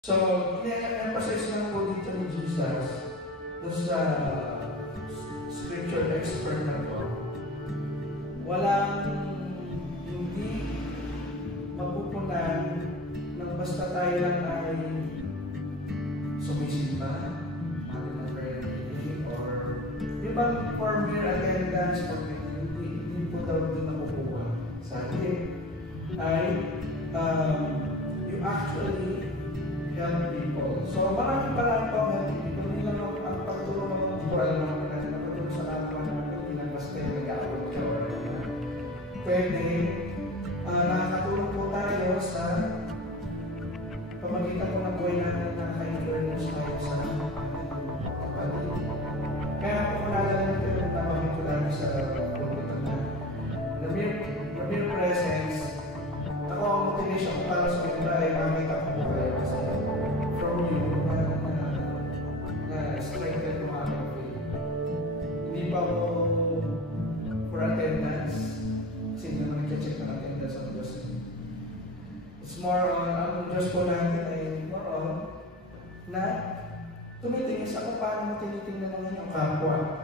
So, emphasize lang po dito ni Jesus doon sa scripture expert na po. Walang hindi mapupunan ng basta tayo lang ay sumisimba, mali ng prayer meeting, or ibang for mere attendance, or hindi po daw din nakukuha. Sabi ay you actually help people. So, maraming parang po ang hindi lang ang pagtulong ng moral naman natin, napatulong sa kapwa natin, hindi lang basta yung nag-aawat ka or pwede, nakakatulong po tayo sa pamagitan po ng buhay natin na kayo-learners tayo sa kapatid. Kaya po nalala natin yung nabahin ko namin sa pulpito na the mere presence. Ako ang motivation ko para sa iba ay makita ko po kayo kasi from you na strengthen mo aking faith. Hindi pa ako for attendance kasi hindi naman nag-check ng attendance ang Diyos. It's more on, ang Diyos po natin ay more on na tumitingin sa kung paano mo tinitingnan ng iyong kapwa.